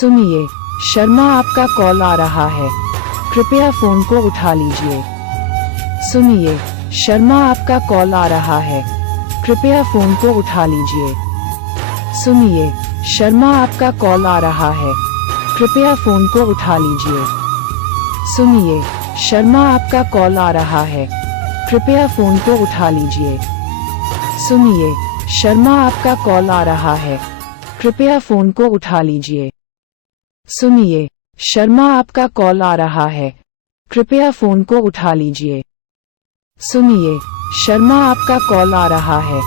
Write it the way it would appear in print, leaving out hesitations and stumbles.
सुनिए, शर्मा आपका कॉल आ रहा है, कृपया फोन को उठा लीजिए। सुनिए, शर्मा आपका कॉल आ रहा है, कृपया फोन को उठा लीजिए। सुनिए, शर्मा आपका कॉल आ रहा है, कृपया फोन को उठा लीजिए। सुनिए, शर्मा आपका कॉल आ रहा है, कृपया फोन को उठा लीजिए। सुनिए, शर्मा आपका कॉल आ रहा है, कृपया फोन को उठा लीजिए। सुनिए, शर्मा आपका कॉल आ रहा है, कृपया फोन को उठा लीजिए। सुनिए, शर्मा आपका कॉल आ रहा है,